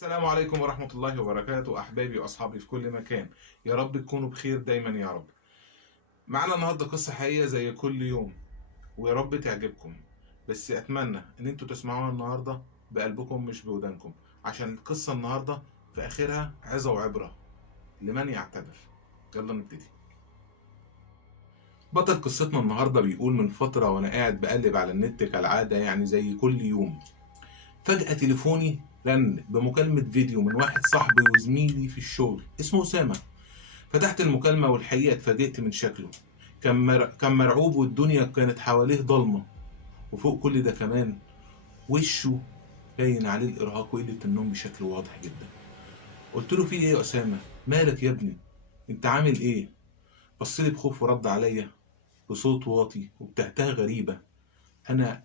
السلام عليكم ورحمة الله وبركاته أحبابي وأصحابي في كل مكان. يا رب تكونوا بخير دايما يا رب. معنا النهاردة قصة حقيقية زي كل يوم، ويا رب تعجبكم. بس أتمنى إن انتوا تسمعوها النهاردة بقلبكم مش بودانكم، عشان القصة النهاردة في آخرها عظة وعبرة لمن يعتبر. يلا نبتدي. بطل قصتنا النهاردة بيقول: من فترة وأنا قاعد بقلب على النت كالعادة، يعني زي كل يوم، فجأة تليفوني رن بمكالمة فيديو من واحد صاحبي وزميلي في الشغل اسمه أسامة. فتحت المكالمة والحقيقة اتفاجئت من شكله. كان مرعوب والدنيا كانت حواليه ضلمة، وفوق كل ده كمان وشه باين عليه الإرهاق وقلة النوم بشكل واضح جدا. قلت له: في إيه يا أسامة؟ مالك يا ابني؟ أنت عامل إيه؟ بصلي بخوف ورد عليا بصوت واطي وبتهتها غريبة: أنا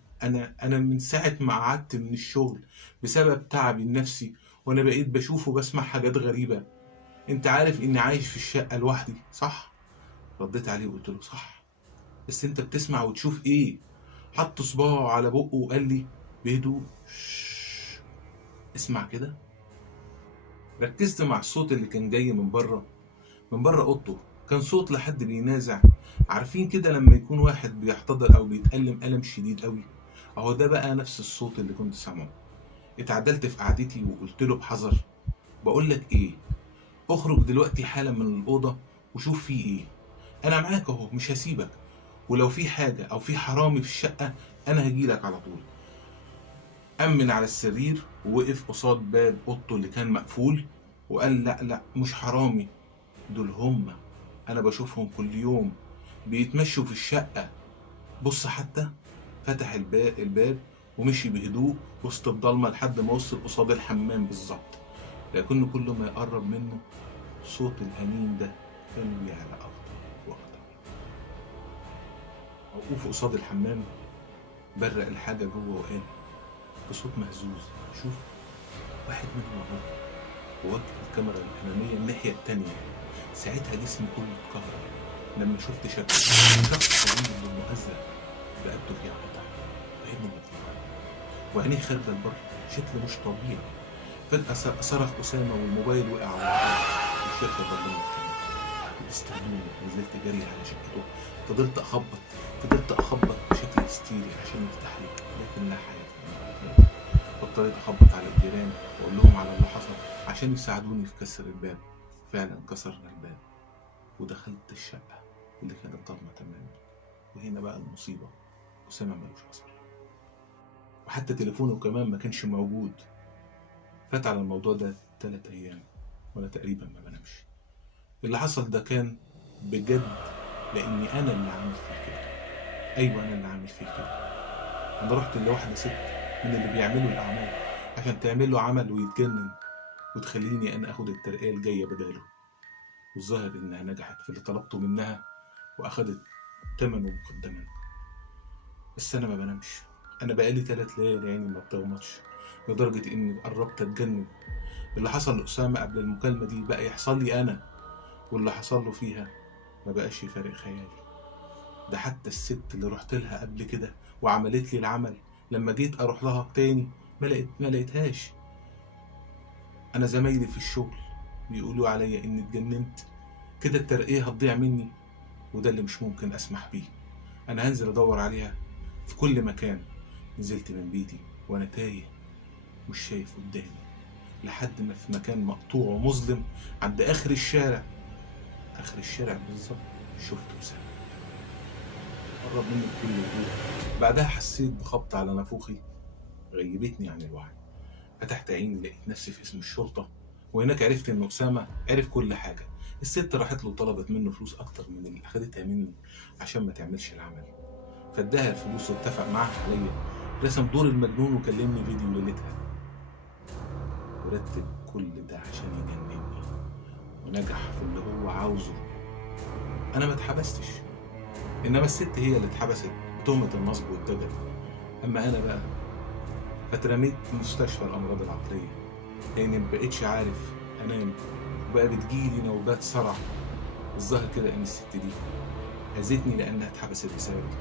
من ساعة ما قعدت من الشغل بسبب تعبي النفسي، وأنا بقيت بشوف وبسمع حاجات غريبة. أنت عارف إني عايش في الشقة لوحدي صح؟ رديت عليه وقلت له: صح، بس أنت بتسمع وتشوف إيه؟ حط صباعه على بقه وقال لي بهدوء: شش، اسمع كده. ركزت مع الصوت اللي كان جاي من بره اوضته. كان صوت لحد بينازع. عارفين كده لما يكون واحد بيحتضر او بيتألم ألم شديد قوي؟ اهو ده بقى نفس الصوت اللي كنت سامعه. اتعدلت في قعدتي وقلت له بحذر: بقول لك ايه، اخرج دلوقتي حالا من الأوضة وشوف فيه ايه. انا معاك اهو، مش هسيبك، ولو في حاجة او في حرامي في الشقة انا هجيلك على طول. أمن على السرير ووقف قصاد باب اوضته اللي كان مقفول وقال: لا لا، مش حرامي، دول هما، انا بشوفهم كل يوم بيتمشوا في الشقة. بص حتى. فتح الباب ومشي بهدوء وسط الضلمة لحد ما وصل قصاد الحمام بالظبط، لكن كل ما يقرب منه صوت الأنين ده كان يعلى أكتر وأكتر. موقوف قصاد الحمام برق الحاجة جوه وقال بصوت مهزوز: شوف، واحد منهم اهو. ووجه الكاميرا الأمامية الناحية التانية. ساعتها جسمي كله اتكهرب لما شفت شكله. شخص طويل بالمؤزر، رقبته فيها قطع وعينه مفتوحة وعينيه خارجة لبره بشكل مش طبيعي. فجأة صرخ أسامة والموبايل وقع على الأرض والشاشة ضلمت تاني. استنوني، نزلت جري على شقته. فضلت أخبط بشكل هستيري عشان يفتح لي، لكن لا حياة. اضطريت أخبط على الجيران وأقول لهم على اللي حصل عشان يساعدوني في كسر الباب. فعلا كسرنا الباب ودخلت الشقة اللي كانت ضلمة تماما. وهنا بقى المصيبة: أسامة ملوش أثر، وحتى تليفونه كمان ما كانش موجود. فات على الموضوع ده 3 أيام وأنا تقريبا ما بنامش. اللي حصل ده كان بجد لأني أنا اللي عامل فيه كده. أيوة، أنا اللي عامل فيه كده. أنا رحت لواحدة ست من اللي بيعملوا الأعمال عشان تعمل له عمل ويتجنن وتخليني أنا أخد الترقية الجاية بداله. والظاهر إنها نجحت في اللي طلبته منها وأخدت تمنه مقدما. بس أنا ما بنامش. أنا بقالي 3 ليالي عيني ما بتغمضش، لدرجة إني قربت أتجنن. اللي حصل لأسامة قبل المكالمة دي بقى يحصل لي أنا، واللي حصل له فيها ما بقاش يفارق خيالي. ده حتى الست اللي رحت لها قبل كده وعملت لي العمل، لما جيت أروح لها تاني ما لقيتهاش. أنا زمايلي في الشغل بيقولوا عليا إني اتجننت كده، الترقية هتضيع مني، وده اللي مش ممكن أسمح بيه. أنا هنزل أدور عليها في كل مكان. نزلت من بيتي وأنا تايه مش شايف قدامي، لحد ما في مكان مقطوع ومظلم عند آخر الشارع بالظبط شفت أسامة قرب مني بكل هدوء. بعدها حسيت بخبط على نافوخي غيبتني عن الوعي. فتحت عيني لقيت نفسي في اسم الشرطة، وهناك عرفت إن أسامة عرف كل حاجة. الست راحت له وطلبت منه فلوس أكتر من اللي أخدتها مني عشان ما تعملش العمل. فاداها الفلوس واتفق معاها عليا. رسم دور المجنون وكلمني فيديو ليلتها، ورتب كل ده عشان يجنني، ونجح في اللي هو عاوزه. أنا ما اتحبستش، إنما الست هي اللي اتحبست بتهمة النصب والدجل. أما أنا بقى فاترميت في مستشفى الأمراض العقلية، لأني مبقتش عارف أنام، وبقى بتجيلي نوبات صرع. الظاهر كده إن الست دي أذتني لأنها اتحبست بسببي.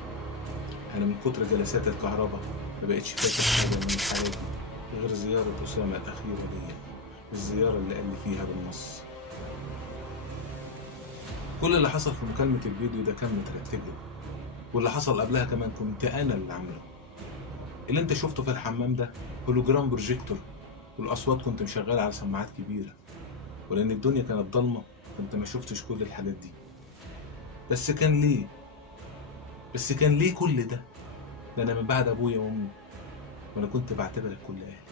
أنا من كتر جلسات الكهرباء مبقتش فاكر حاجة من حياتي غير زيارة أسامة الأخيرة ليا الزيارة اللي قال لي فيها بالنص. كل اللي حصل في مكالمة الفيديو ده كان مترتب له، واللي حصل قبلها كمان كنت أنا اللي عامله. اللي انت شفته في الحمام ده هولوجرام بروجيكتور، والأصوات كنت مشغلة على سماعات كبيرة، ولأن الدنيا كانت ضلمة كنت ما شفتش كل الحاجات دي. بس كان ليه كل ده؟ ده أنا من بعد أبويا وأمي وأنا كنت بعتبرك كل أهلي.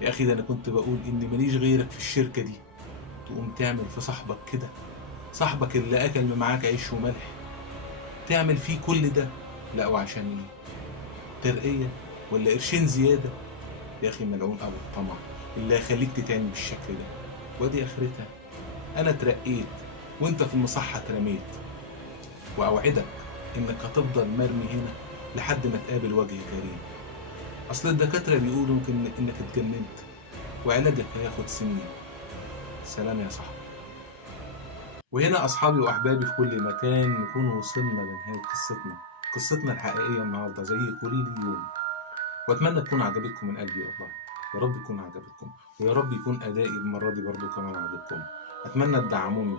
يا أخي ده أنا كنت بقول إن ماليش غيرك في الشركة دي، تقوم تعمل في صاحبك كده، صاحبك اللي أكل معاك عيش وملح، تعمل فيه كل ده؟ لا، وعشان إيه؟ ترقية ولا قرشين زيادة؟ يا أخي ملعون أبو الطمع اللي هيخليك تتعمل بالشكل ده. وادي آخرتها، أنا اترقيت وأنت في المصحة اترميت، وأوعدك إنك هتفضل مرمي هنا لحد ما تقابل وجه كريم. أصل الدكاترة بيقولوا إنك اتجننت وعلاجك هياخد سنين. سلام يا صاحبي. وهنا أصحابي وأحبابي في كل مكان نكون وصلنا لنهاية قصتنا الحقيقية النهاردة زي كل يوم، وأتمنى تكون عجبتكم من قلبي والله. يا رب تكون عجبتكم، ويا رب يكون أدائي المرة دي برضو كمان عجبكم. أتمنى تدعموني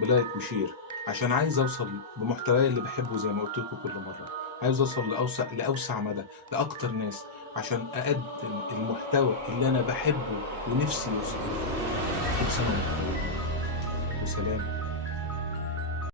بلايك وشير، عشان عايز أوصل بمحتواي اللي بحبه زي ما قلت لكم كل مرة. عايز أوصل لأوسع مدى، لأكتر ناس، عشان أقدم المحتوى اللي أنا بحبه ونفسي يوصل. كل سنة وأنتم طيبين، وسلام.